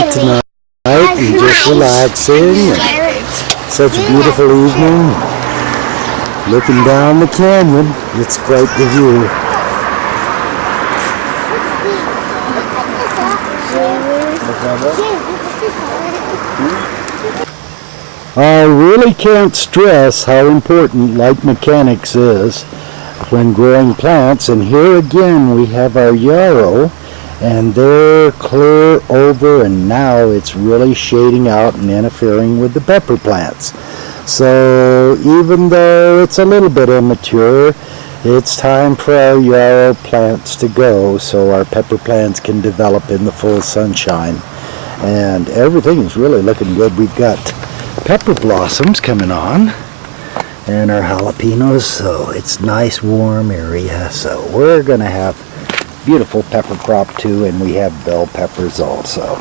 it tonight and just relaxing. Such a beautiful evening. Looking down the canyon. It's quite the view. I really can't stress how important light mechanics is when growing plants. And here again we have our yarrow, and they're clear over, and now it's really shading out and interfering with the pepper plants. So even though it's a little bit immature, it's time for our yarrow plants to go so our pepper plants can develop in the full sunshine. And everything is really looking good. We've got pepper blossoms coming on and our jalapenos, so it's nice warm area. So we're going to have beautiful pepper crop too, and we have bell peppers also.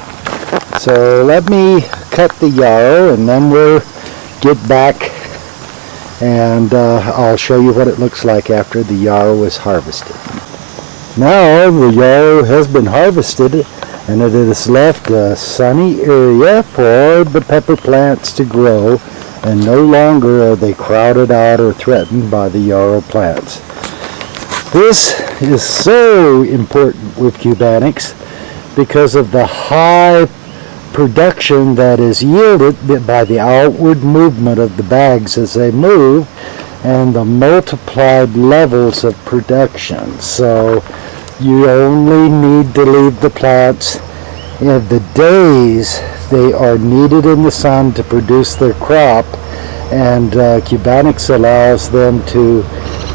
So let me cut the yarrow and then we'll get back and I'll show you what it looks like after the yarrow is harvested. Now the yarrow has been harvested and it has left a sunny area for the pepper plants to grow, and no longer are they crowded out or threatened by the yarrow plants. This is so important with cubanics because of the high production that is yielded by the outward movement of the bags as they move and the multiplied levels of production. So you only need to leave the plants in the days they are needed in the sun to produce their crop, and cubanics allows them to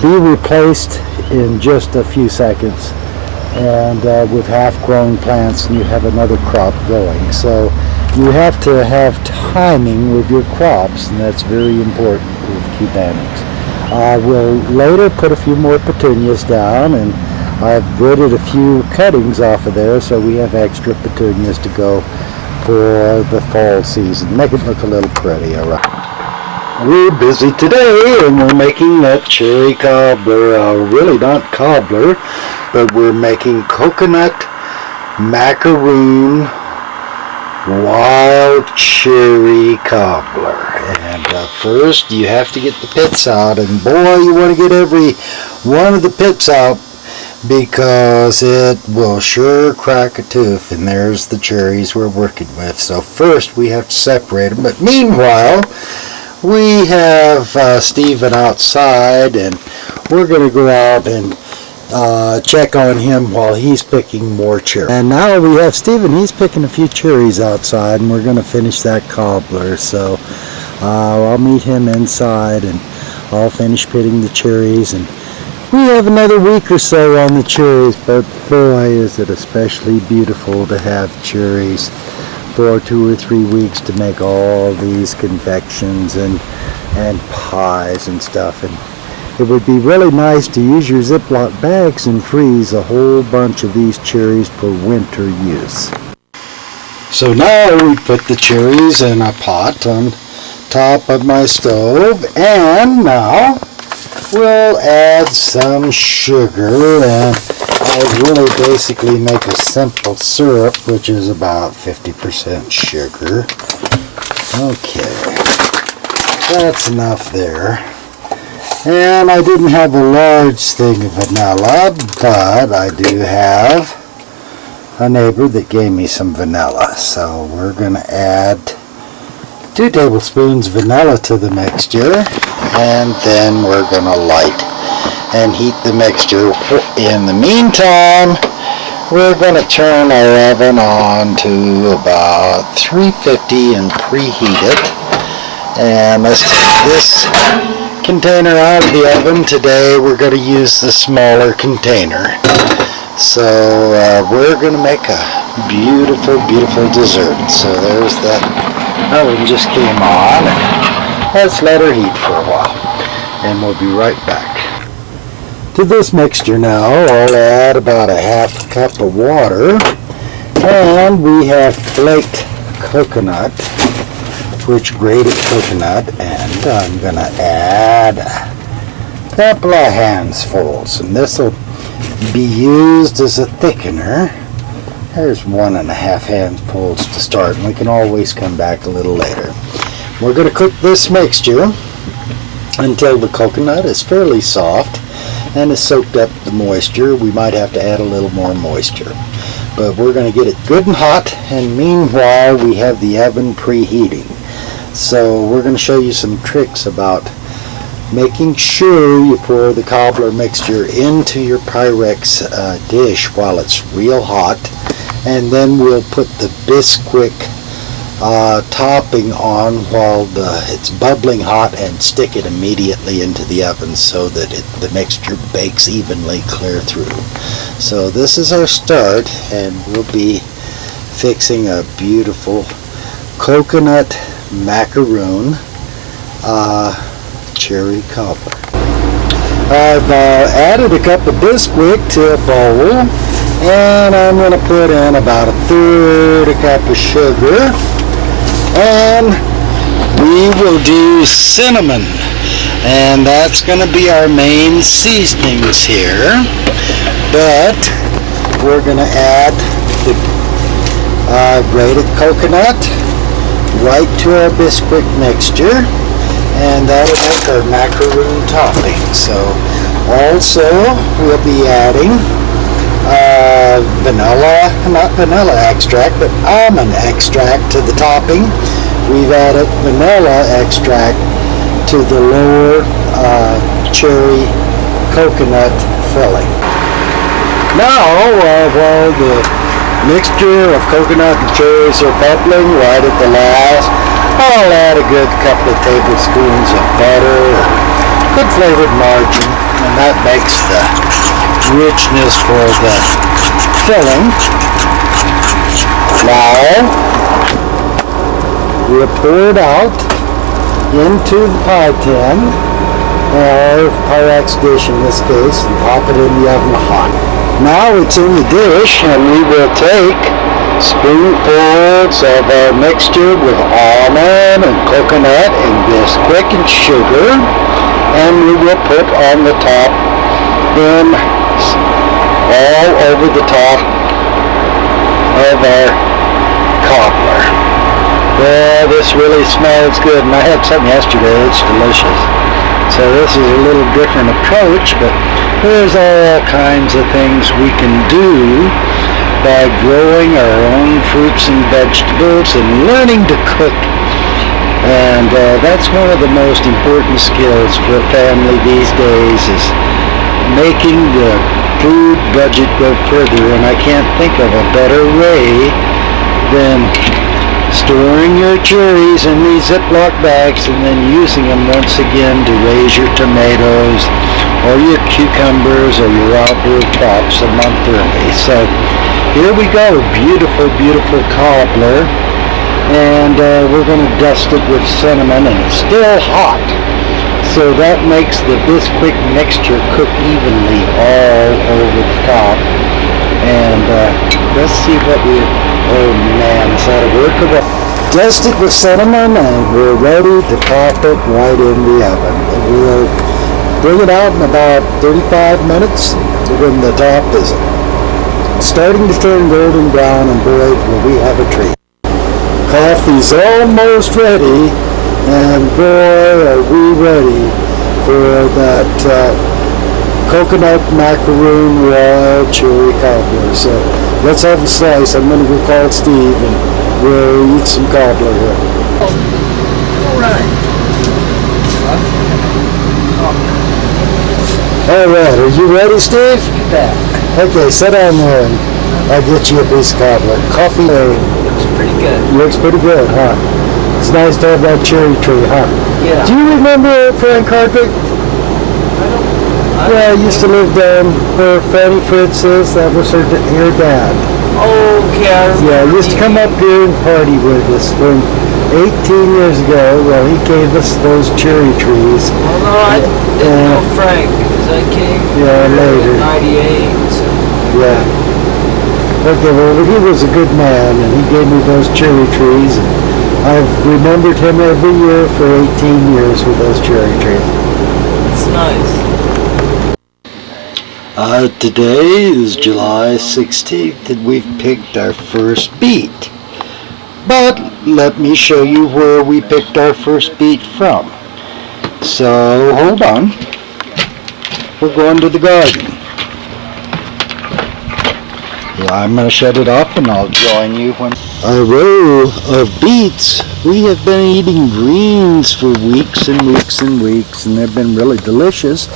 be replaced in just a few seconds, and with half-grown plants you have another crop going. So you have to have timing with your crops, and that's very important with cubanics. I will later put a few more petunias down, and I've gridded a few cuttings off of there so we have extra petunias to go for the fall season. Make it look a little pretty, all right? We're busy today and we're making that cherry cobbler. Really not cobbler, but we're making coconut macaroon wild cherry cobbler. And first you have to get the pits out, and boy, you want to get every one of the pits out because it will sure crack a tooth. And there's the cherries we're working with. So first we have to separate them, but meanwhile we have Stephen outside, and we're going to go out and check on him while he's picking more cherries. And now we have Stephen, he's picking a few cherries outside, and we're going to finish that cobbler. So I'll meet him inside and I'll finish pitting the cherries, and we have another week or so on the cherries, but boy is it especially beautiful to have cherries for 2 or 3 weeks to make all these confections and pies and stuff. And it would be really nice to use your Ziploc bags and freeze a whole bunch of these cherries for winter use. So now we put the cherries in a pot on top of my stove, and now we'll add some sugar, and I really basically make a simple syrup, which is about 50% sugar. Okay, that's enough there. And I didn't have a large thing of vanilla, but I do have a neighbor that gave me some vanilla. So we're going to add 2 tablespoons vanilla to the mixture, and then we're going to light and heat the mixture. In the meantime, we're going to turn our oven on to about 350 and preheat it. And let's take this container out of the oven. Today we're going to use the smaller container. So we're going to make a beautiful, beautiful dessert. So there's that oven just came on. Let's let her heat for a while, and we'll be right back. To this mixture now, I'll add about a ½ cup of water, and we have flaked coconut, which grated coconut, and I'm going to add a couple of handsfuls, and this will be used as a thickener There's 1.5 handfuls to start, and we can always come back a little later. We're going to cook this mixture until the coconut is fairly soft and has soaked up the moisture. We might have to add a little more moisture, but we're going to get it good and hot, and meanwhile we have the oven preheating. So we're going to show you some tricks about making sure you pour the cobbler mixture into your Pyrex dish while it's real hot, and then we'll put the Bisquick topping on while it's bubbling hot and stick it immediately into the oven so that the mixture bakes evenly clear through. So this is our start, and we'll be fixing a beautiful coconut macaroon cherry cobbler. I've added a cup of Bisquick to a bowl, and I'm going to put in about 1/3 cup of sugar, and we will do cinnamon, and that's going to be our main seasonings here. But we're going to add the grated coconut right to our Bisquick mixture, and that'll make our macaroon topping. So also we'll be adding not vanilla extract, but almond extract to the topping. We've added vanilla extract to the lower cherry coconut filling. Now, while the mixture of coconut and cherries are bubbling right at the last, I'll add a good couple of tablespoons of butter, good flavored margarine, and that makes the richness for the filling. Now, we'll pour it out into the pie tin, or Pyrex dish in this case, and pop it in the oven hot. Now it's in the dish, and we will take spoonfuls of our mixture with almond and coconut and Bisquick and sugar, and we will put on the top, then all over the top of our cobbler. Yeah, this really smells good, and I had some yesterday. It's delicious. So this is a little different approach, but there's all kinds of things we can do by growing our own fruits and vegetables and learning to cook. And that's one of the most important skills for a family these days, is making the food budget go further. And I can't think of a better way than storing your cherries in these Ziploc bags and then using them once again to raise your tomatoes or your cucumbers or your outdoor crops a month early. So here we go, beautiful, beautiful cobbler, and we're going to dust it with cinnamon, and it's still hot. So that makes the Bisquick mixture cook evenly all over the top. And let's see what oh man, is that a workable? Dust it with cinnamon, and we're ready to pop it right in the oven. We'll bring it out in about 35 minutes when the top is starting to turn golden brown, and boy, will we have a treat. Coffee's almost ready, and boy, are we ready for that coconut macaroon wild cherry cobbler. So let's have a slice. I'm going to go call Steve, and we'll eat some cobbler here. All right. All right, are you ready, Steve? You bet. Okay, sit down there, and I'll get you a piece of cobbler. Coffee Looks pretty good. looks pretty good, huh? It's nice to have that cherry tree, huh? Yeah. Do you remember Frank Hardwick? Yeah, I used to live down where Fanny Fritz is. That was her dad. Okay. Yeah, he used to come up here and party with us when 18 years ago. Well, he gave us those cherry trees. Well, no, I didn't know Frank because I came later. in 98. So. Yeah. Okay, well, he was a good man, and he gave me those cherry trees. And I've remembered him every year for 18 years with those cherry trees. It's nice. Today is July 16th and we've picked our first beet. But let me show you where we picked our first beet from. So hold on. We're going to the garden. I'm going to shut it off and I'll join you when... A row of beets. We have been eating greens for weeks and weeks and weeks, and they've been really delicious.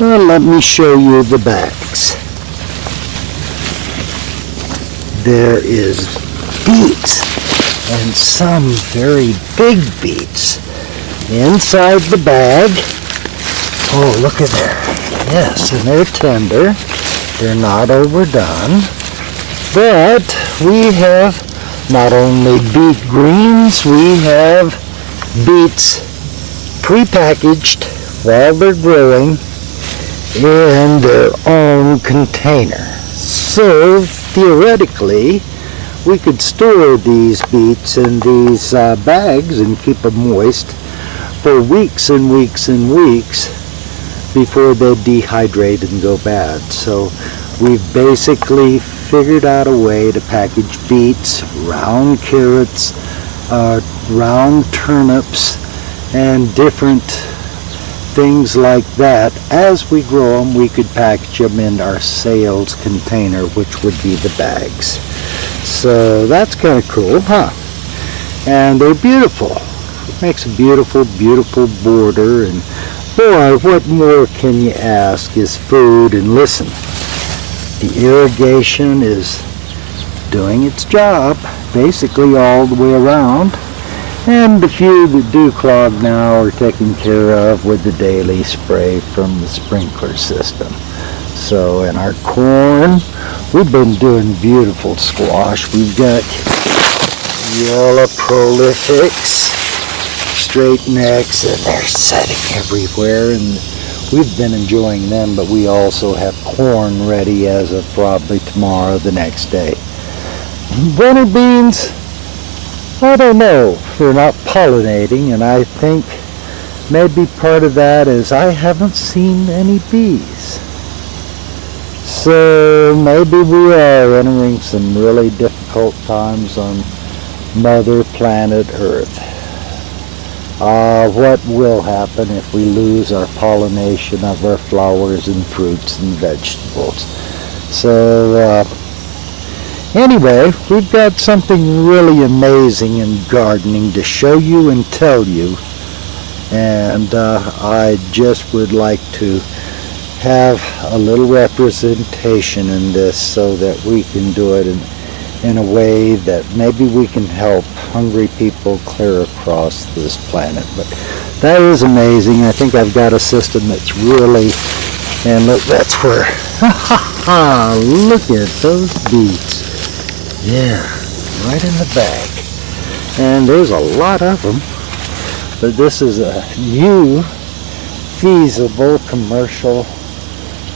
Well, let me show you the bags. There is beets, and some very big beets inside the bag. Oh, look at there. Yes, and they're tender. They're not overdone. But we have not only beet greens, we have beets prepackaged while they're growing in their own container. So theoretically, we could store these beets in these bags and keep them moist for weeks and weeks and weeks before they dehydrate and go bad. So we've basically figured out a way to package beets, round carrots, round turnips, and different things like that. As we grow them, we could package them in our sales container, which would be the bags. So that's kind of cool, huh? And they're beautiful. It makes a beautiful, beautiful border. And boy, what more can you ask is food. And listen, the irrigation is doing its job basically all the way around, and the few that do clog now are taken care of with the daily spray from the sprinkler system. So in our corn, we've been doing beautiful squash. We've got yellow prolifics, straight necks, and they're setting everywhere, and we've been enjoying them, but we also have corn ready as of probably tomorrow, the next day. Winter beans, I don't know. They're not pollinating, and I think maybe part of that is I haven't seen any bees. So maybe we are entering some really difficult times on Mother Planet Earth. What will happen if we lose our pollination of our flowers and fruits and vegetables? So anyway, we've got something really amazing in gardening to show you and tell you, and I just would like to have a little representation in this so that we can do it in a way that maybe we can help hungry people clear across this planet. But that is amazing. I think I've got a system that's really, and look, that's where, look at those beets. Yeah, right in the bag. And there's a lot of them, but this is a new feasible commercial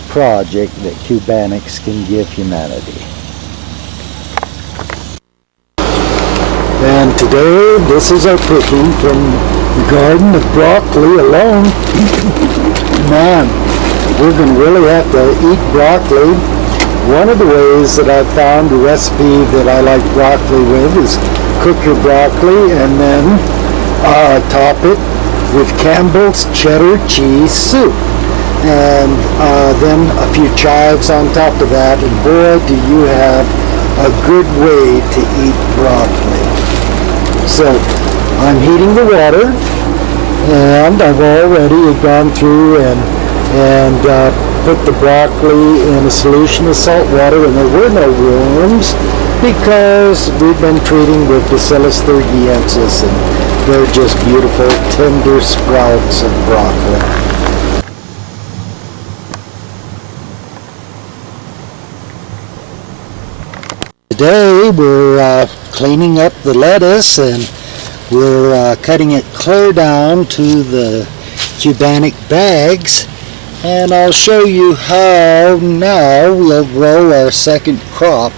project that Cubanics can give humanity. And today, this is our picking from the garden of broccoli alone. Man, we're going to really have to eat broccoli. One of the ways that I've found a recipe that I like broccoli with is cook your broccoli and then top it with Campbell's cheddar cheese soup. And then a few chives on top of that. And boy, do you have a good way to eat broccoli. So I'm heating the water, and I've already gone through and put the broccoli in a solution of salt water, and there were no worms because we've been treating with Bacillus thuringiensis, and they're just beautiful, tender sprouts of broccoli. Today we're cleaning up the lettuce, and we're cutting it clear down to the Cubanic bags, and I'll show you how now we'll grow our second crop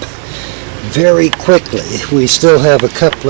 very quickly. We still have a couple